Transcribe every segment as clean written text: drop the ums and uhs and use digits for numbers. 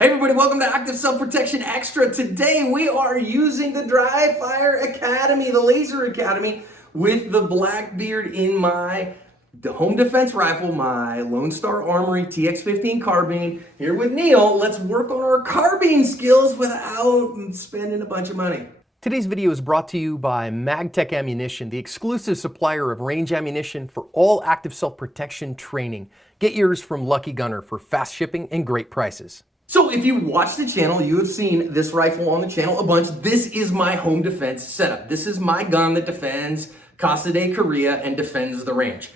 Hey everybody, welcome to Active Self-Protection Extra. Today we are using the Dry Fire Academy, the Laser Academy, with the Blackbeard in my home defense rifle, my Lone Star Armory TX15 carbine. Here with Neil, let's work on our carbine skills without spending a bunch of money. Today's video is brought to you by MagTech Ammunition, the exclusive supplier of range ammunition for all active self-protection training. Get yours from Lucky Gunner for fast shipping and great prices. So if you watch the channel, you have seen this rifle on the channel a bunch. This is my home defense setup. This is my gun that defends Casa de Korea and defends the ranch.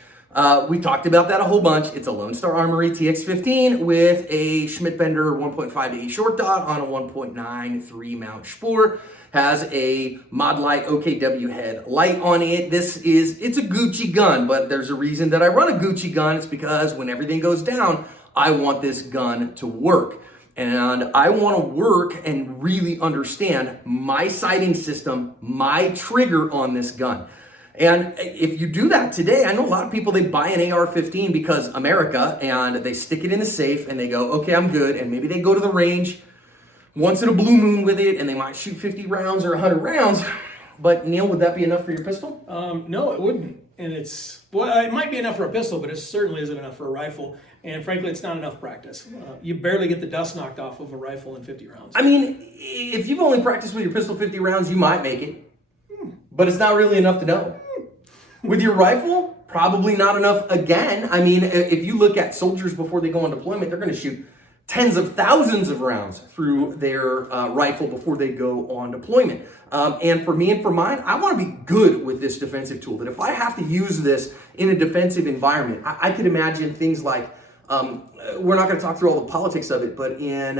We talked about that a whole bunch. It's a Lone Star Armory TX15 with a Schmidt-Bender 1.5 short dot on a 1.93 mount Spur. Has a Mod Light OKW head light on it. It's a Gucci gun, but there's a reason that I run a Gucci gun. It's because when everything goes down, I want this gun to work. And I want to work and really understand my sighting system, my trigger on this gun. And if you do that today, I know a lot of people, they buy an AR-15 because America, and they stick it in the safe and they go, okay, I'm good. And maybe they go to the range once in a blue moon with it and they might shoot 50 rounds or 100 rounds. But Neil, would that be enough for your pistol? No, it wouldn't. And it might be enough for a pistol, but it certainly isn't enough for a rifle. And frankly, it's not enough practice. You barely get the dust knocked off of a rifle in 50 rounds. I mean, if you've only practiced with your pistol 50 rounds, you might make it. But it's not really enough to know. With your rifle, probably not enough again. I mean, if you look at soldiers before they go on deployment, they're going to shoot tens of thousands of rounds through their rifle before they go on deployment. And for me and for mine, I want to be good with this defensive tool. That if I have to use this in a defensive environment, I could imagine things like, we're not going to talk through all the politics of it, but in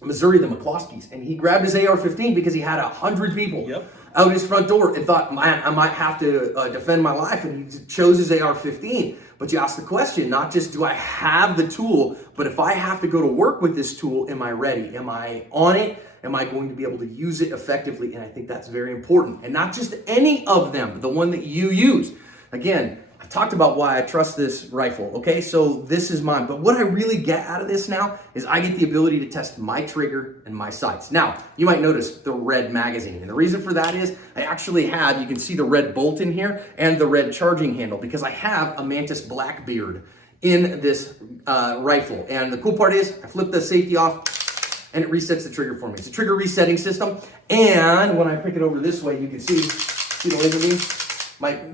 Missouri, the McCloskeys, and he grabbed his AR-15 because he had 100 people out his front door and thought, man, I might have to defend my life, and he chose his AR-15. But you ask the question, not just do I have the tool, but if I have to go to work with this tool, am I ready? Am I on it? Am I going to be able to use it effectively? And I think that's very important. And not just any of them, the one that you use. Again, I talked about why I trust this rifle, okay? So this is mine. But what I really get out of this now is I get the ability to test my trigger and my sights. Now, you might notice the red magazine. And the reason for that is I actually have, you can see the red bolt in here and the red charging handle because I have a Mantis Blackbeard in this rifle. And the cool part is I flip the safety off and it resets the trigger for me. It's a trigger resetting system. And when I pick it over this way, you can see the laser beam?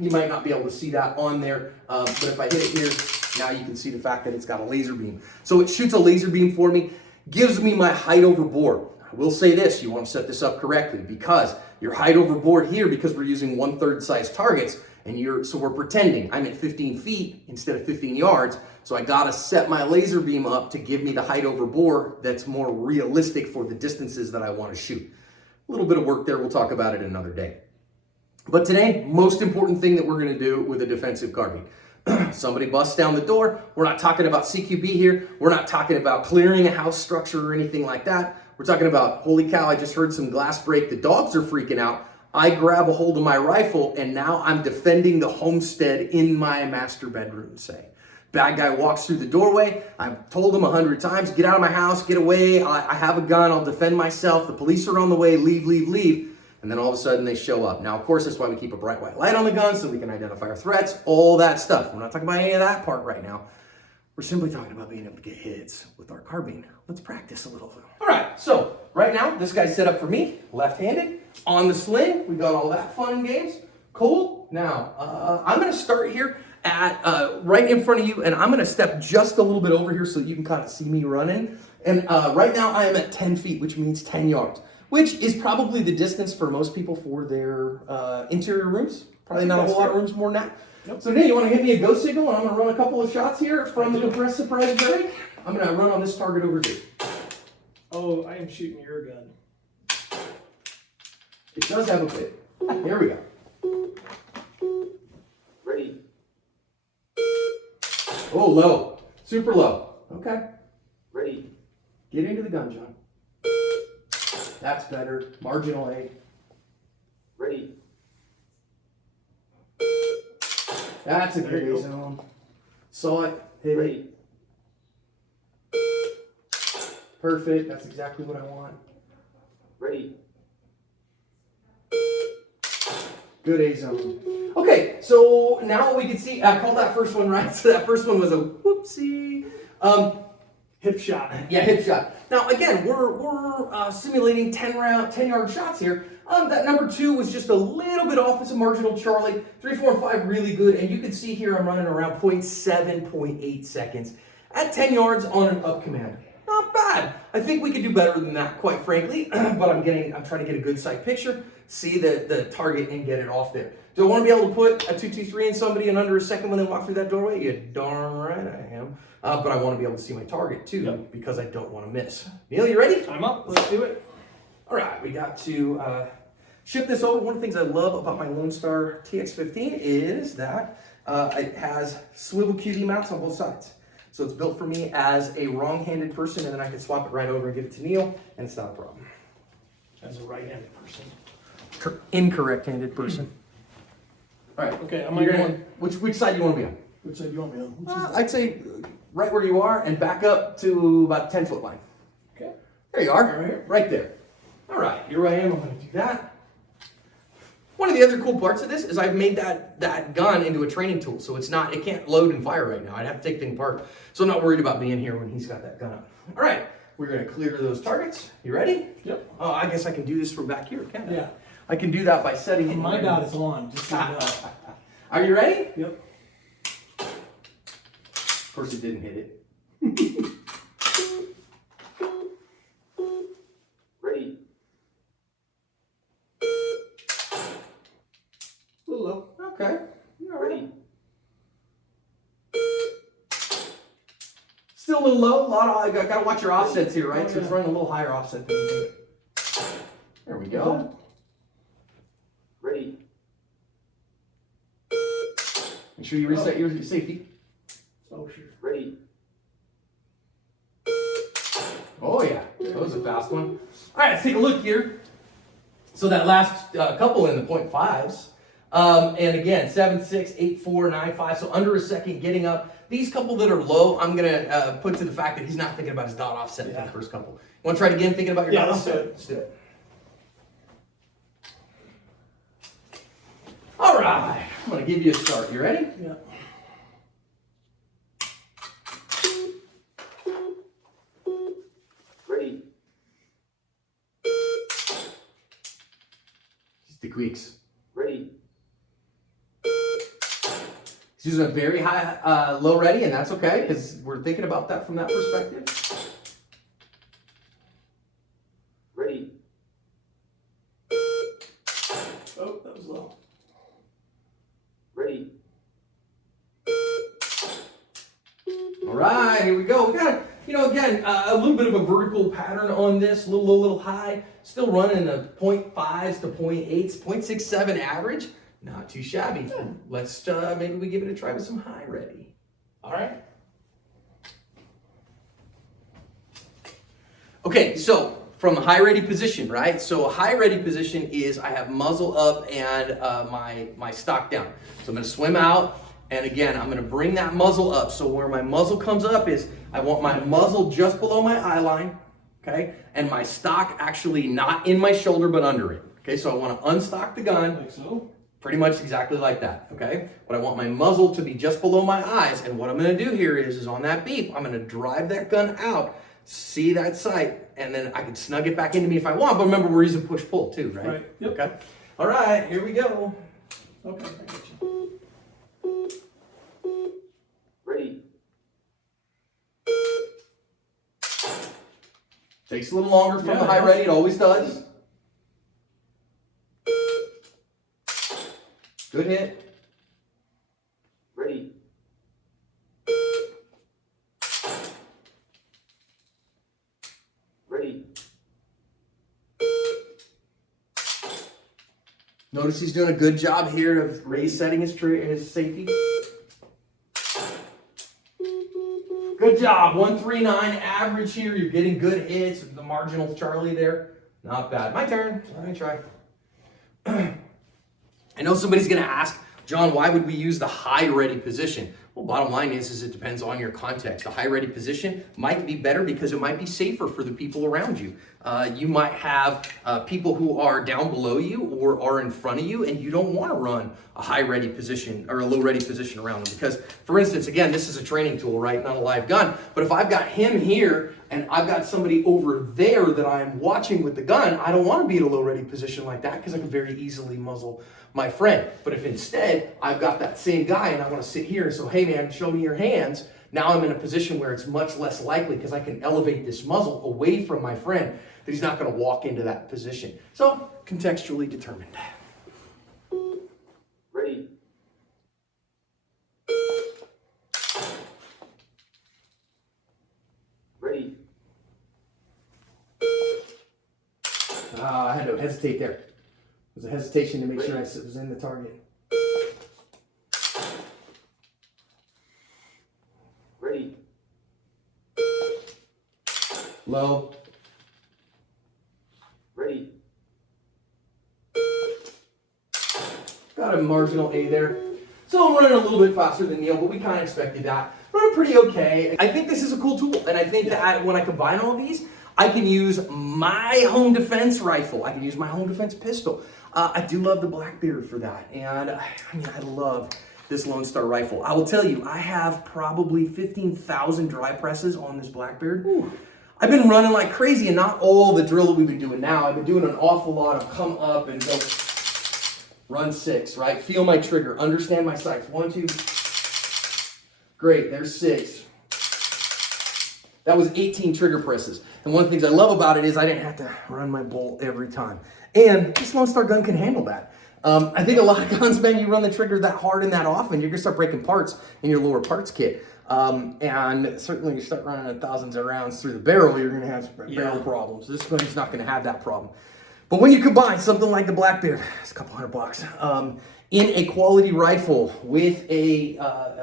You might not be able to see that on there, but if I hit it here, now you can see the fact that it's got a laser beam. So it shoots a laser beam for me, gives me my height over bore. I will say this, you want to set this up correctly because your height over bore here, because we're using 1/3 size targets, and so we're pretending I'm at 15 feet instead of 15 yards, so I gotta set my laser beam up to give me the height over bore that's more realistic for the distances that I want to shoot. A little bit of work there, we'll talk about it another day. But today, most important thing that we're going to do with a defensive carbine. Somebody busts down the door. We're not talking about CQB here. We're not talking about clearing a house structure or anything like that. We're talking about, holy cow, I just heard some glass break. The dogs are freaking out. I grab a hold of my rifle, and now I'm defending the homestead in my master bedroom, say. Bad guy walks through the doorway. I've told him 100 times, get out of my house, get away. I have a gun. I'll defend myself. The police are on the way. Leave, leave, leave. And then all of a sudden they show up. Now, of course, that's why we keep a bright white light on the gun so we can identify our threats, all that stuff. We're not talking about any of that part right now. We're simply talking about being able to get hits with our carbine. Let's practice a little. All right, so right now, this guy's set up for me, left-handed, on the sling. We got all that fun and games. Cool. Now, I'm going to start here at right in front of you, and I'm going to step just a little bit over here so you can kind of see me running. And right now, I am at 10 feet, which means 10 yards. Which is probably the distance for most people for their interior rooms. Probably not a whole lot of rooms more than that. Nope. So now you want to hit me a go signal, and I'm going to run a couple of shots here from the compressed surprise break. I'm going to run on this target over here. Oh, I am shooting your gun. It does have a bit. Here we go. Ready. Oh, low. Super low. Okay. Ready. Get into the gun, John. That's better. Marginal A. Ready. That's a good zone. Saw it. Hit it. Ready. Perfect. That's exactly what I want. Ready. Good A zone. Okay, so now we can see, I called that first one right. So that first one was a whoopsie. Hip shot. Yeah, hip shot. Now again, we're simulating 10-yard shots here. That number 2 was just a little bit off. It's a marginal Charlie. 3, 4, and 5 really good. And you can see here I'm running around 0.7, 0.8 seconds at 10 yards on an up command. Not bad. I think we could do better than that, quite frankly. But I'm trying to get a good sight picture, see the target, and get it off there. Do I want to be able to put a 2-2-3 in somebody in under a second when they walk through that doorway? You darn right I am. But I want to be able to see my target too, because I don't want to miss. Neil, you ready? Time up. Let's do it. All right, we got to shift this over. One of the things I love about my Lone Star TX15 is that it has swivel QD mounts on both sides. So it's built for me as a wrong-handed person, and then I can swap it right over and give it to Neil, and it's not a problem. As a right-handed person. Incorrect-handed person. All right. Okay, I'm You're going. which side do you want to be on? Which side do you want me on? I'd say right where you are and back up to about 10-foot line. Okay. There you are, right there. All right, here I am. I'm going to do that. One of the other cool parts of this is I've made that gun into a training tool, so it can't load and fire right now. I'd have to take things apart, so I'm not worried about being here when he's got that gun up. All right, we're going to clear those targets. You ready? Yep. Oh, I guess I can do this from back here, can't I? Yeah. I can do that by setting it. My dot is on. Just so you know. Are you ready? Yep. Of course, it didn't hit it. Ready. A little low. Okay. Ready. Still a little low. I gotta watch your offsets here, right? Oh, So it's yeah. running a little higher offset than you think. There we go. Ready. Make sure you reset your safety. Oh, sure. Ready. Oh yeah, that was a fast one. All right, let's take a look here. So that last couple in the 0.5s, and again, 7.6, 8.4, 9.5, so under a second getting up. These couple that are low, I'm gonna put to the fact that he's not thinking about his dot offset for the first couple. You wanna try it again, thinking about your Yeah, dot let's do offset? it. Let's do it. All right, I'm gonna give you a start. You ready? Yeah. Ready. Just the tweaks. Ready. He's using a very high, low ready, and that's okay, because we're thinking about that from that perspective. Ready. Oh, that was low. Ready. All right, here we go. We got, again, a little bit of a vertical pattern on this, a little low, little high. Still running the 0.5s to 0.8s, 0.67 average. Not too shabby. Let's, maybe we give it a try with some high ready. All right. Okay, so from a high ready position, right? So a high ready position is I have muzzle up and my stock down. So I'm gonna swim out, and again, I'm gonna bring that muzzle up. So where my muzzle comes up is, I want my muzzle just below my eye line, okay? And my stock actually not in my shoulder, but under it. Okay, so I wanna unstock the gun. Like so. Pretty much exactly like that, okay? But I want my muzzle to be just below my eyes, and what I'm gonna do here is on that beep, I'm gonna drive that gun out, see that sight, and then I can snug it back into me if I want, but remember we're using push-pull too, right? Right, yep. Okay. All right, here we go. Okay, I got you. Ready. Takes a little longer from Yeah, the high it ready, it always does. Good hit. Ready. Ready. Notice he's doing a good job here of resetting his safety. Good job, 139 average here. You're getting good hits. The marginal Charlie there, not bad. My turn. Let me try. I know somebody's gonna ask, John, why would we use the high ready position? Well, Well, bottom line is it depends on your context. A high ready position might be better because it might be safer for the people around you. You might have people who are down below you or are in front of you, and you don't want to run a high ready position or a low ready position around them. Because, for instance, again, this is a training tool, right? Not a live gun. But if I've got him here and I've got somebody over there that I'm watching with the gun, I don't want to be at a low ready position like that because I can very easily muzzle my friend. But if instead I've got that same guy and I want to sit here and say, hey man, show me your hands, now I'm in a position where it's much less likely because I can elevate this muzzle away from my friend that he's not going to walk into that position. So contextually determined. Ready. Ready. I had to hesitate there. It was a hesitation to make sure I was in the target. Ready. Low. Ready. Got a marginal A there. So I'm running a little bit faster than Neil, but we kind of expected that. Running pretty okay. I think this is a cool tool, and I think that when I combine all these, I can use my home defense rifle. I can use my home defense pistol. I do love the Blackbeard for that, and I love this Lone Star rifle. I will tell you, I have probably 15,000 dry presses on this Blackbeard. Ooh. I've been running like crazy, and not all the drill that we've been doing now. I've been doing an awful lot of come up and go run 6, right? Feel my trigger, understand my sights. 1, 2. Great, there's 6. That was 18 trigger presses. And one of the things I love about it is I didn't have to run my bolt every time. And this Lone Star gun can handle that. I think a lot of guns, man, you run the trigger that hard and that often, you're gonna start breaking parts in your lower parts kit. And certainly you start running thousands of rounds through the barrel, you're gonna have barrel problems. This gun's not gonna have that problem. But when you combine something like the Blackbeard, it's a couple $100, in a quality rifle with a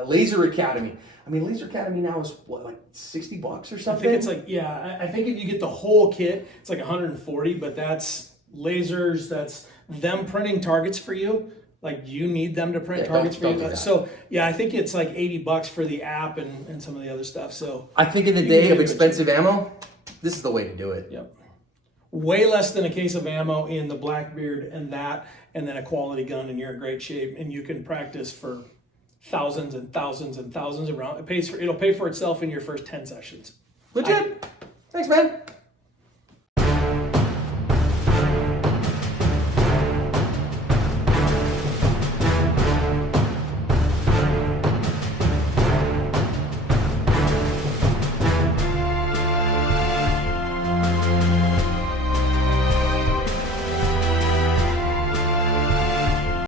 Laser Academy. I mean, Laser Academy now is what, like $60 or something? I think it's like, yeah, I think if you get the whole kit, it's like 140, but that's lasers, that's them printing targets for you. Like you need them to print targets for you. So yeah, I think it's like $80 for the app and some of the other stuff. So I think in the day of expensive ammo, this is the way to do it. Yep. Way less than a case of ammo in the Blackbeard and then a quality gun, and you're in great shape, and you can practice for thousands and thousands and thousands of rounds. It'll pay for itself in your first 10 sessions. Legit. Thanks, man.